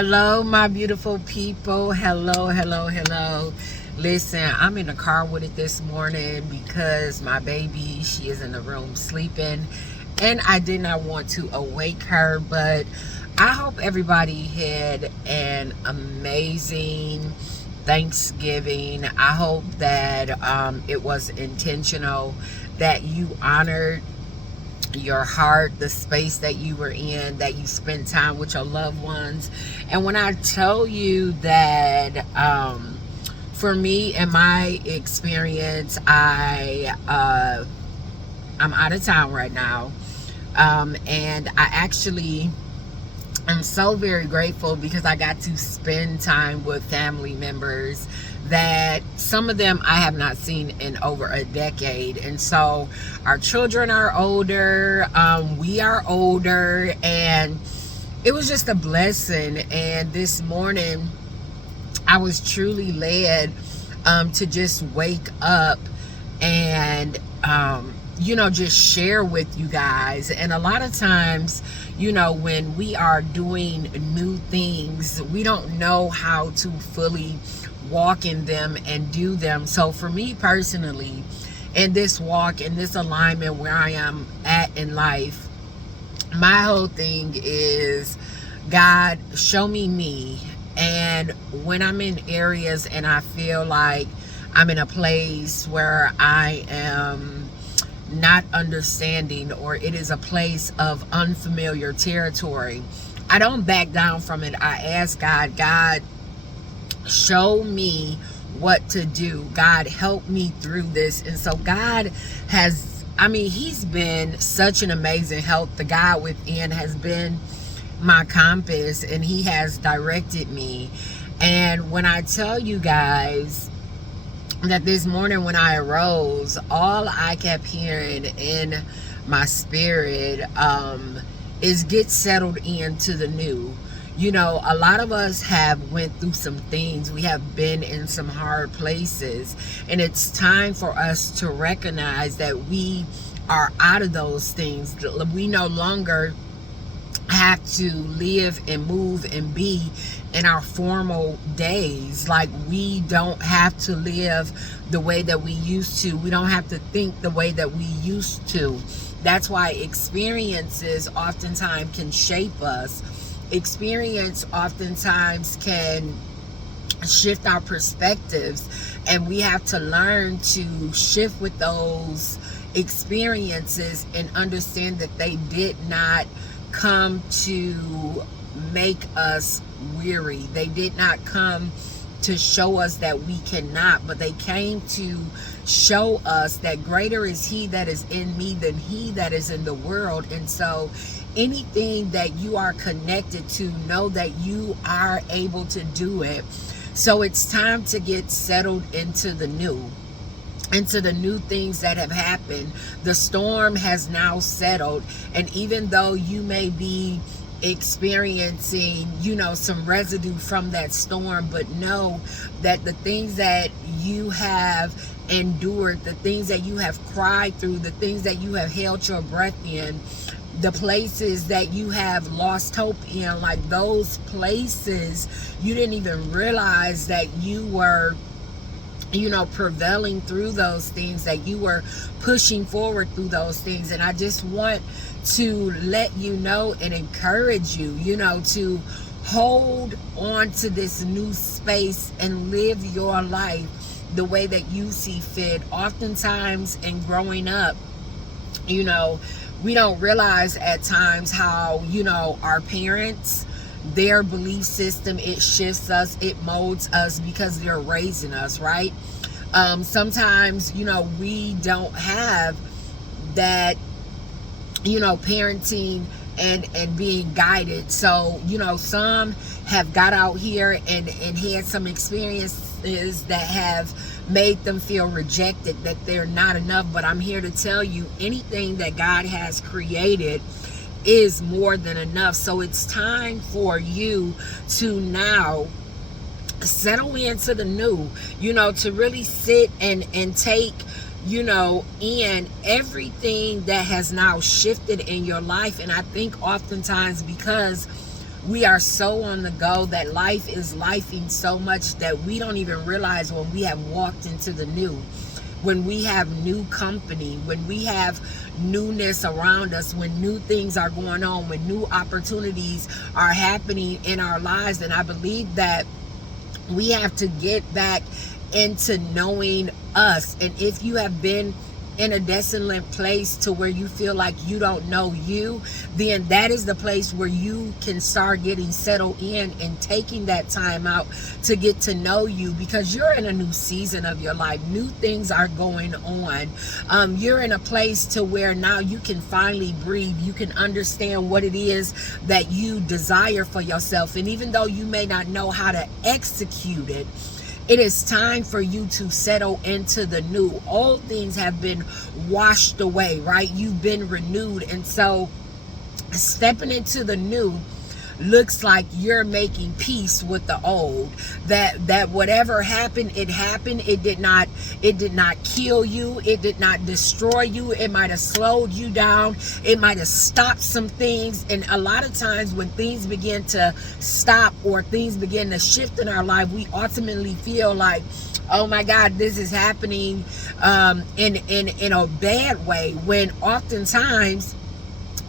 Hello, my beautiful people. Hello. Listen, I'm in the car with it this morning because my baby, she is in the room sleeping, and I did not want to awake her, but I hope everybody had an amazing Thanksgiving. I hope that it was intentional, that you honored your heart, the space that you were in, that you spent time with your loved ones. And when I tell you that, for me and my experience, I'm out of town right now, and I actually I'm so very grateful because I got to spend time with family members that some of them I have not seen in over a decade. And so our children are older, we are older, and it was just a blessing. And this morning I was truly led to just wake up and just share with you guys. And a lot of times, when we are doing new things, we don't know how to fully walk in them and do them. So for me personally, in this walk, in this alignment where I am at in life, my whole thing is, God, show me. And when I'm in areas and I feel like I'm in a place where I am not understanding, or it is a place of unfamiliar territory, I don't back down from it. I ask God, show me what to do. God, help me through this. And so God he's been such an amazing help. The God within has been my compass, and he has directed me. And when I tell you guys that this morning when I arose, all I kept hearing in my spirit is get settled into the new. A lot of us have went through some things. We have been in some hard places, and it's time for us to recognize that we are out of those things. We no longer have to live and move and be in our formal days. Like, we don't have to live the way that we used to. We don't have to think the way that we used to. That's why experiences oftentimes can shape us. Experience oftentimes can shift our perspectives, and we have to learn to shift with those experiences and understand that they did not come to make us weary. They did not come to show us that we cannot, but they came to show us that greater is he that is in me than he that is in the world. And so anything that you are connected to, know that you are able to do it. So it's time to get settled into the new things that have happened. The storm has now settled, and even though you may be experiencing some residue from that storm, but know that the things that you have endured, the things that you have cried through, the things that you have held your breath in, the places that you have lost hope in, like those places you didn't even realize that you were prevailing through those things, that you were pushing forward through those things. And I just want to let you know and encourage you, to hold on to this new space and live your life the way that you see fit. Oftentimes in growing up, we don't realize at times how, our parents, their belief system, it shifts us, it molds us because they're raising us, right? Sometimes, we don't have that, parenting and being guided. So, some have got out here and had some experiences that have made them feel rejected, that they're not enough. But I'm here to tell you, anything that God has created is more than enough. So it's time for you to now settle into the new, to really sit and take, in everything that has now shifted in your life. And I think oftentimes because We are so on the go that life is lifing so much that we don't even realize when we have walked into the new, when we have new company, when we have newness around us, when new things are going on, when new opportunities are happening in our lives. And I believe that we have to get back into knowing us. And if you have been in a desolate place to where you feel like you don't know you, then that is the place where you can start getting settled in and taking that time out to get to know you, because you're in a new season of your life. New things are going on. You're in a place to where now you can finally breathe. You can understand what it is that you desire for yourself. And even though you may not know how to execute it, it is time for you to settle into the new. Old things have been washed away, right? You've been renewed. And so stepping into the new looks like you're making peace with the old. That whatever happened, it happened. It did not kill you. It did not destroy you. It might have slowed you down. It might have stopped some things. And a lot of times when things begin to stop or things begin to shift in our life, we ultimately feel like, oh my God, this is happening in a bad way, when oftentimes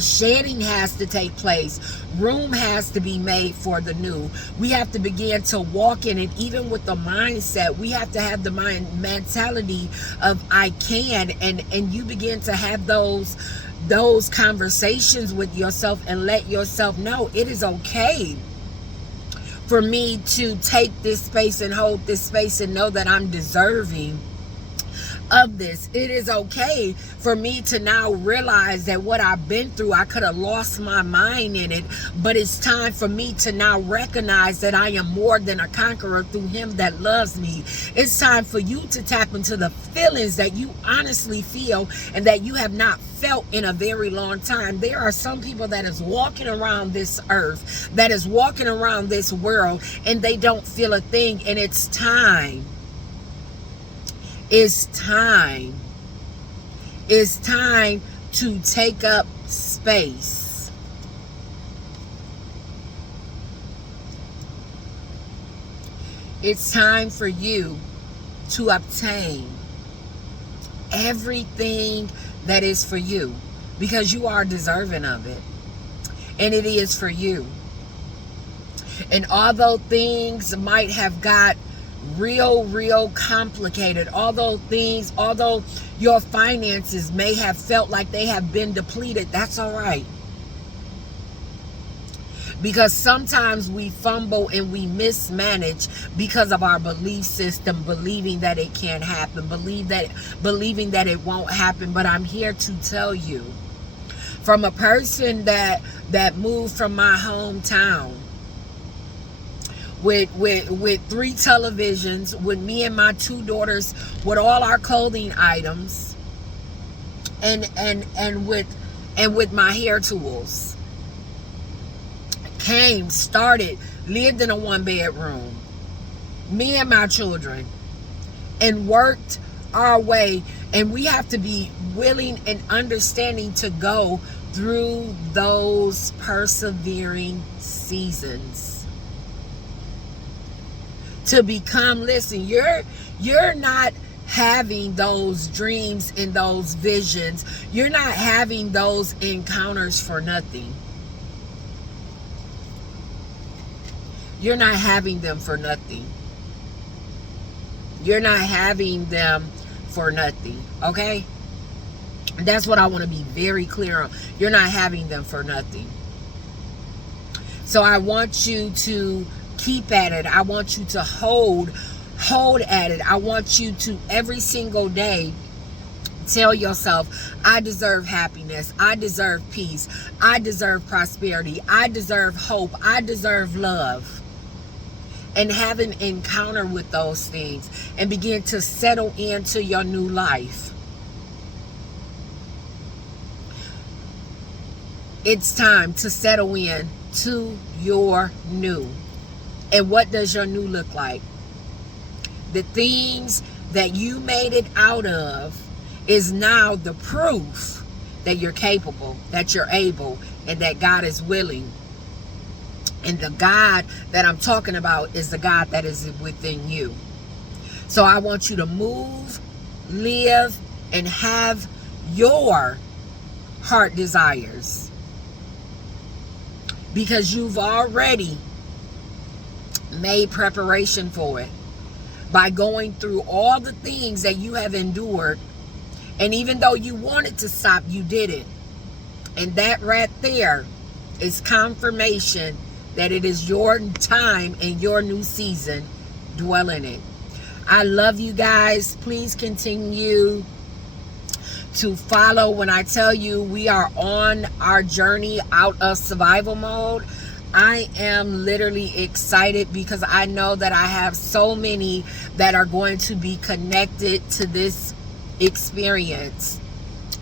shedding has to take place. Room has to be made for the new. We have to begin to walk in it. Even with the mindset, we have to have the mentality of I can, and you begin to have those conversations with yourself and let yourself know it is okay for me to take this space and hold this space and know that I'm deserving of this. It is okay for me to now realize that what I've been through, I could have lost my mind in it, but it's time for me to now recognize that I am more than a conqueror through him that loves me. It's time for you to tap into the feelings that you honestly feel and that you have not felt in a very long time. There are some people that is walking around this earth, that is walking around this world, and they don't feel a thing. And it's time. It's time. It's time to take up space. It's time for you to obtain everything that is for you, because you are deserving of it. And it is for you. And although things might have got real complicated, although your finances may have felt like they have been depleted, that's all right. Because sometimes we fumble and we mismanage because of our belief system, believing that it can't happen, believing that it won't happen. But I'm here to tell you, from a person that moved from my hometown, with 3 televisions, with me and my 2 daughters, with all our clothing items, and with my hair tools, started, lived in a 1-bedroom, me and my children, and worked our way. And we have to be willing and understanding to go through those persevering seasons. To become, listen, you're not having those dreams and those visions. You're not having those encounters for nothing. You're not having them for nothing. You're not having them for nothing, okay? That's what I want to be very clear on. You're not having them for nothing. So I want you to keep at it. I want you to hold at it. I want you to every single day tell yourself, I deserve happiness. I deserve peace. I deserve prosperity. I deserve hope. I deserve love. And have an encounter with those things and begin to settle into your new life. It's time to settle in to your new. And what does your new look like? The things that you made it out of is now the proof that you're capable, that you're able, and that God is willing And the God that I'm talking about is the God that is within you. So I want you to move, live, and have your heart desires, because you've already made preparation for it by going through all the things that you have endured. And even though you wanted to stop, you didn't. And that right there is confirmation that it is your time and your new season. Dwell in it. I love you guys. Please continue to follow when I tell you we are on our journey out of survival mode. I am literally excited because I know that I have so many that are going to be connected to this experience.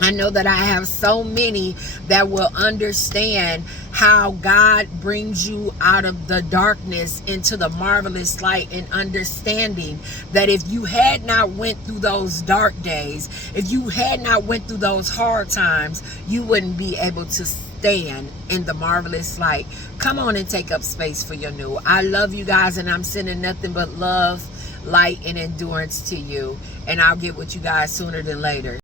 I know that I have so many that will understand how God brings you out of the darkness into the marvelous light, and understanding that if you had not went through those dark days, if you had not went through those hard times, you wouldn't be able to stand in the marvelous light. Come on and take up space for your new. I love you guys, and I'm sending nothing but love, light, and endurance to you. And I'll get with you guys sooner than later.